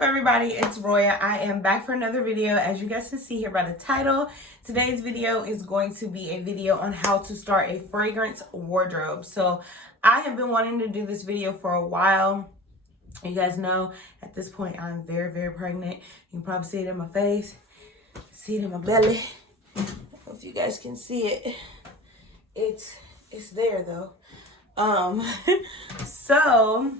up, everybody? It's Roya. I am back for another video. As you guys can see here by the title, today's video is going to be a video on how to start a fragrance wardrobe. So I have been wanting to do this video for a while. You guys know at this point I'm very pregnant. You can probably see it in my face, see it in my belly. I don't know if you guys can see it. It's there though. So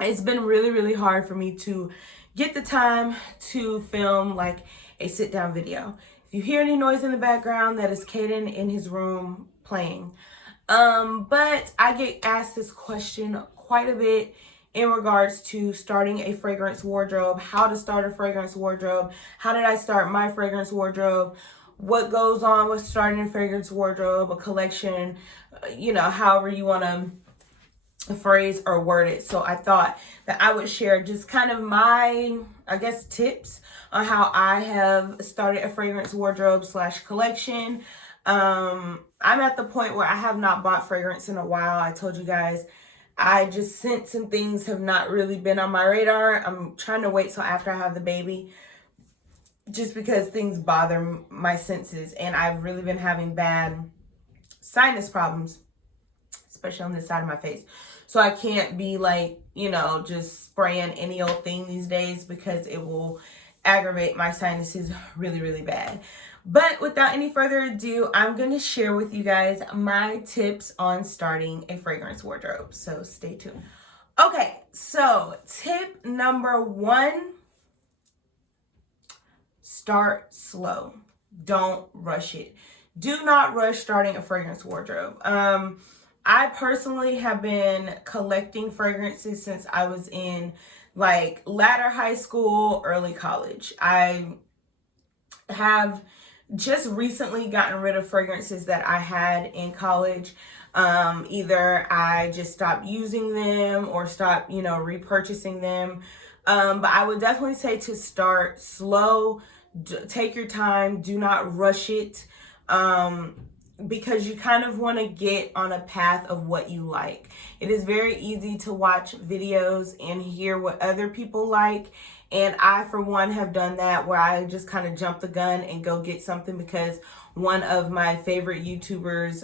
it's been really hard for me to get the time to film like a sit down video. If you hear any noise in the background, that is Caden in his room playing. But I get asked this question quite a bit in regards to starting a fragrance wardrobe, how to start a fragrance wardrobe, how did I start my fragrance wardrobe, what goes on with starting a fragrance wardrobe, a collection, however you want to phrase or word it. So I thought that I would share just kind of my, tips on how I have started a fragrance wardrobe / collection. I'm at the point where I have not bought fragrance in a while. I told you guys, I just sense some things have not really been on my radar. I'm trying to wait till after I have the baby just because things bother my senses, and I've really been having bad sinus problems, especially on this side of my face. So I can't be like, just spraying any old thing these days because it will aggravate my sinuses really bad. But without any further ado, I'm going to share with you guys my tips on starting a fragrance wardrobe. So stay tuned. Okay, so tip number 1, start slow. Don't rush it. Do not rush starting a fragrance wardrobe. I personally have been collecting fragrances since I was in like latter high school, early college. I have just recently gotten rid of fragrances that I had in college. Either I just stopped using them or stopped, repurchasing them. But I would definitely say to start slow, take your time, do not rush it. Because you kind of want to get on a path of what you like. It is very easy to watch videos and hear what other people like. And I, for one, have done that where I just kind of jump the gun and go get something because one of my favorite YouTubers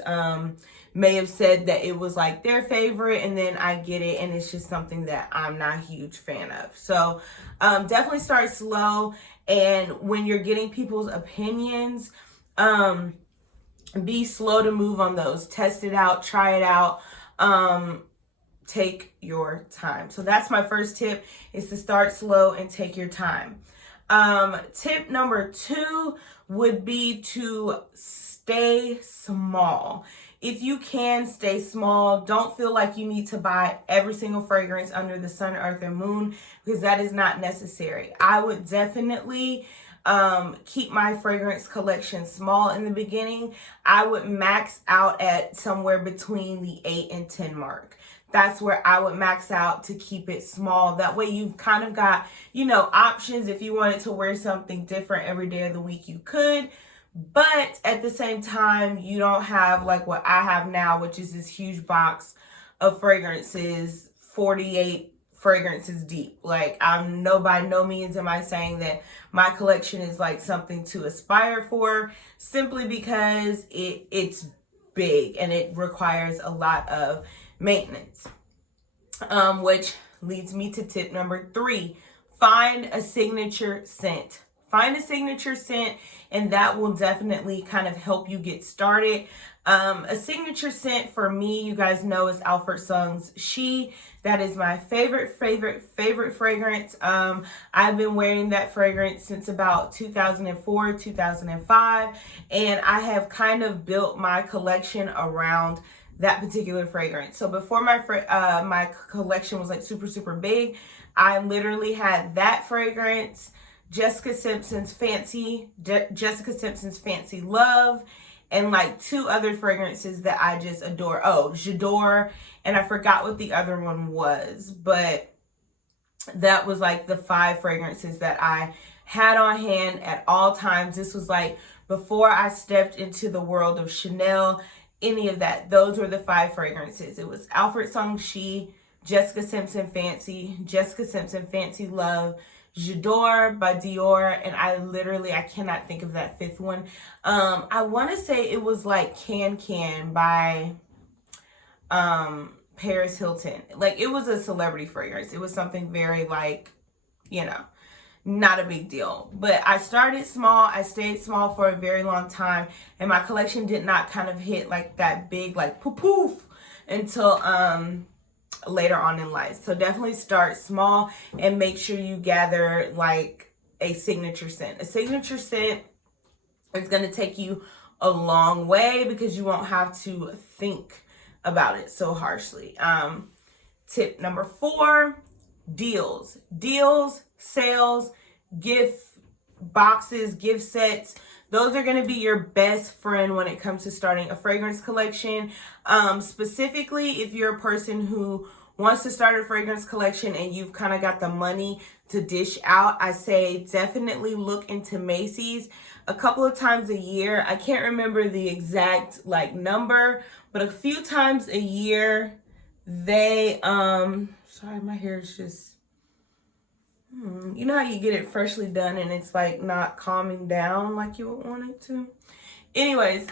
may have said that it was like their favorite, and then I get it and it's just something that I'm not a huge fan of. So definitely start slow. And when you're getting people's opinions, be slow to move on those. Test it out, try it out. Take your time. So that's my first tip, is to start slow and take your time. Tip number 2 would be to stay small. If you can, stay small. Don't feel like you need to buy every single fragrance under the sun, earth, and moon, because that is not necessary. I would definitely keep my fragrance collection small in the beginning. I would max out at somewhere between the 8 and 10 mark. That's where I would max out to keep it small. That way you've kind of got, options. If you wanted to wear something different every day of the week, you could. But at the same time, you don't have like what I have now, which is this huge box of fragrances, 48 fragrances deep. Like, I'm by no means am I saying that my collection is like something to aspire for, simply because it's big and it requires a lot of maintenance. Which leads me to tip number 3. Find a signature scent. Find a signature scent, and that will definitely kind of help you get started. A signature scent for me, you guys know, is Alfred Sung's She. That is my favorite fragrance. I've been wearing that fragrance since about 2004, 2005, and I have kind of built my collection around that particular fragrance. So before my collection was like super big, I literally had that fragrance, Jessica Simpson's Fancy Love, and like 2 other fragrances that I just adore. Oh, J'adore, and I forgot what the other one was, but that was like the 5 fragrances that I had on hand at all times. This was like before I stepped into the world of Chanel, any of that. Those were the 5 fragrances. It was Alfred Sung She, Jessica Simpson Fancy, Jessica Simpson Fancy Love, J'adore by Dior, and I cannot think of that fifth one. I want to say it was like Can Can by Paris Hilton. Like, it was a celebrity fragrance. It was something very, like, you know, not a big deal. But I started small. I stayed small for a very long time, and my collection did not kind of hit like that big, like, poof until later on in life. So definitely start small and make sure you gather like a signature scent. A signature scent is going to take you a long way because you won't have to think about it so harshly. Tip number 4, deals. Deals, sales, gift boxes, gift sets. Those are going to be your best friend when it comes to starting a fragrance collection. Specifically, if you're a person who wants to start a fragrance collection and you've kind of got the money to dish out, I say definitely look into Macy's a couple of times a year. I can't remember the exact like number, but a few times a year they, sorry, my hair is just, you know how you get it freshly done and it's like not calming down like you would want it to? Anyways,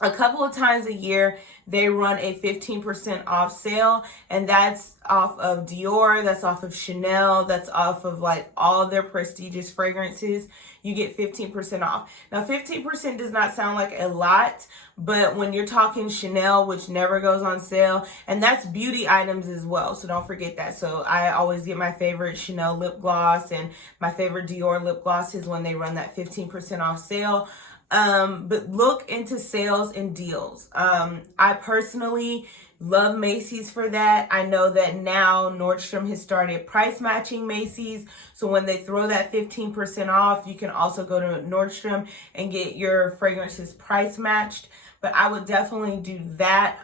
a couple of times a year, they run a 15% off sale, and that's off of Dior, that's off of Chanel, that's off of like all their prestigious fragrances. You get 15% off. Now, 15% does not sound like a lot, but when you're talking Chanel, which never goes on sale, and that's beauty items as well, so don't forget that. So I always get my favorite Chanel lip gloss and my favorite Dior lip glosses when they run that 15% off sale. But look into sales and deals. I personally love Macy's for that. I know that now Nordstrom has started price matching Macy's. So when they throw that 15% off, you can also go to Nordstrom and get your fragrances price matched. But I would definitely do that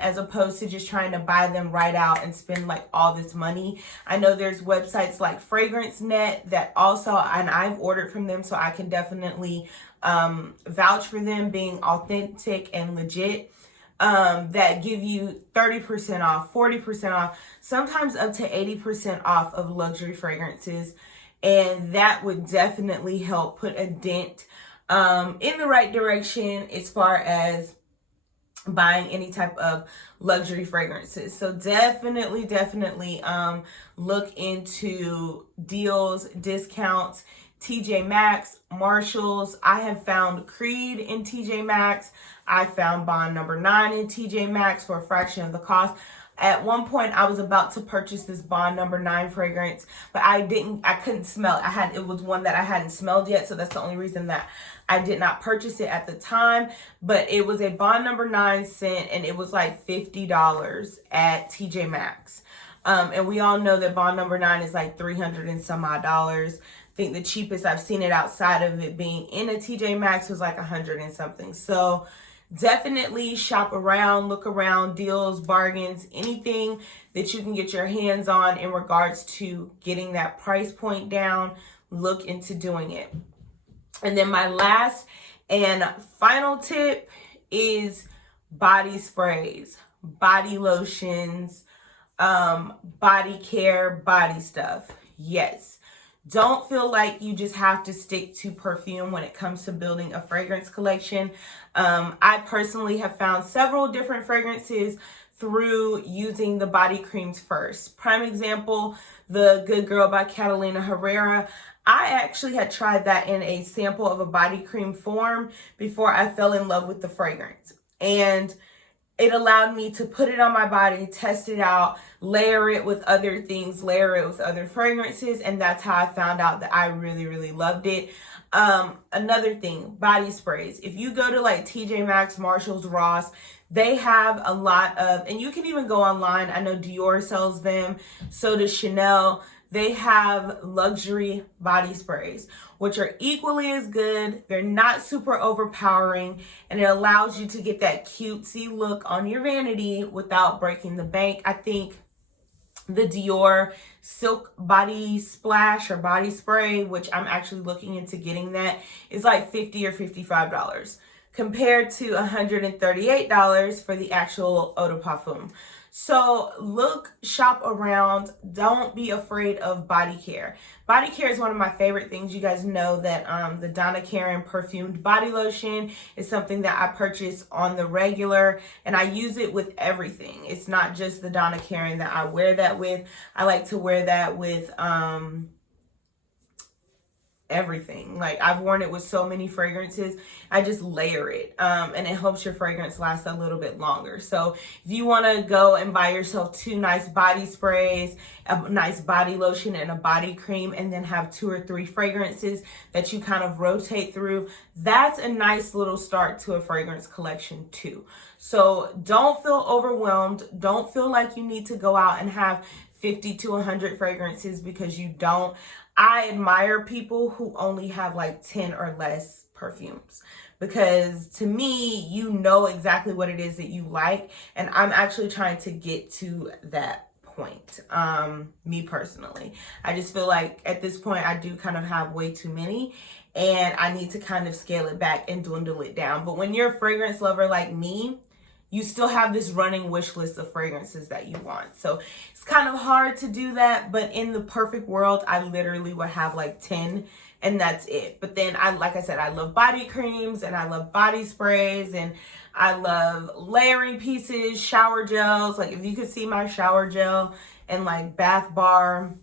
as opposed to just trying to buy them right out and spend like all this money. I know there's websites like Fragrance Net that also, and I've ordered from them, so I can definitely vouch for them being authentic and legit, that give you 30% off, 40% off, sometimes up to 80% off of luxury fragrances. And that would definitely help put a dent in the right direction as far as buying any type of luxury fragrances. So definitely look into deals, discounts, TJ Maxx, Marshalls. I have found Creed in TJ Maxx. I found Bond Number 9 in TJ Maxx for a fraction of the cost. At one point, I was about to purchase this Bond Number 9 fragrance, but I couldn't smell it. It was one that I hadn't smelled yet, so that's the only reason that I did not purchase it at the time. But it was a Bond Number 9 scent, and it was like $50 at TJ Maxx. And we all know that Bond Number 9 is like $300 and some odd dollars. I think the cheapest I've seen it outside of it being in a TJ Maxx was like $100 and something. So definitely shop around, look around, deals, bargains, anything that you can get your hands on in regards to getting that price point down, look into doing it. And then my last and final tip is body sprays, body lotions, body care, body stuff. Yes. Don't feel like you just have to stick to perfume when it comes to building a fragrance collection. I personally have found several different fragrances through using the body creams first. Prime example, the Good Girl by Catalina Herrera. I actually had tried that in a sample of a body cream form before I fell in love with the fragrance. And it allowed me to put it on my body, test it out, layer it with other things, layer it with other fragrances, and that's how I found out that I really loved it. Another thing, body sprays. If you go to like TJ Maxx, Marshalls, Ross, they have a lot of, and you can even go online. I know Dior sells them, so does Chanel. They have luxury body sprays, which are equally as good. They're not super overpowering, and it allows you to get that cutesy look on your vanity without breaking the bank. I think the Dior Silk Body Splash or body spray, which I'm actually looking into getting that, is like $50 or $55 compared to $138 for the actual Eau de Parfum. So look, shop around. Don't be afraid of body care. Body care is one of my favorite things. You guys know that the Donna Karan perfumed body lotion is something that I purchase on the regular, and I use it with everything. It's not just the Donna Karan that I wear that with. I like to wear that with everything. Like, I've worn it with so many fragrances. I just layer it, and it helps your fragrance last a little bit longer. So if you want to go and buy yourself 2 nice body sprays, a nice body lotion, and a body cream, and then have 2 or 3 fragrances that you kind of rotate through, that's a nice little start to a fragrance collection too. So don't feel overwhelmed. Don't feel like you need to go out and have 50 to 100 fragrances, because you don't. I admire people who only have like 10 or less perfumes, because to me, you know exactly what it is that you like, and I'm actually trying to get to that point. Me personally, I just feel like at this point I do kind of have way too many, and I need to kind of scale it back and dwindle it down. But when you're a fragrance lover like me, you still have this running wish list of fragrances that you want. So it's kind of hard to do that, but in the perfect world, I literally would have like 10, and that's it. But then like I said, I love body creams, and I love body sprays, and I love layering pieces, shower gels. Like, if you could see my shower gel and like bath bar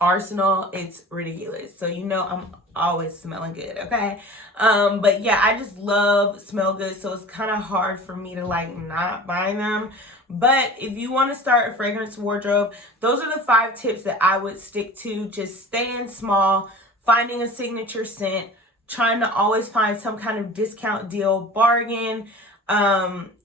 arsenal, it's ridiculous. So you know I'm always smelling good, okay? But yeah, I just love smell good, so it's kind of hard for me to like not buy them. But if you want to start a fragrance wardrobe, those are the 5 tips that I would stick to. Just staying small, finding a signature scent, trying to always find some kind of discount deal, bargain,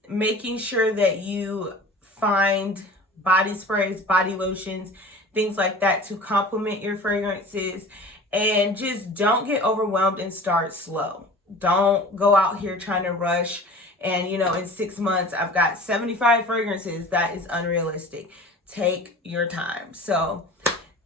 making sure that you find body sprays, body lotions, things like that to complement your fragrances. And just don't get overwhelmed and start slow. Don't go out here trying to rush, and in 6 months I've got 75 fragrances. That is unrealistic. Take your time. So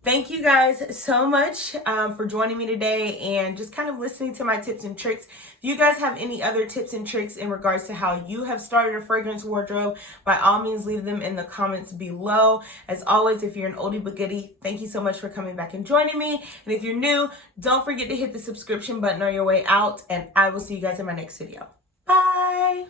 thank you guys so much for joining me today and just kind of listening to my tips and tricks. If you guys have any other tips and tricks in regards to how you have started a fragrance wardrobe, by all means leave them in the comments below. As always, if you're an oldie but goodie, thank you so much for coming back and joining me. And if you're new, don't forget to hit the subscription button on your way out, and I will see you guys in my next video. Bye!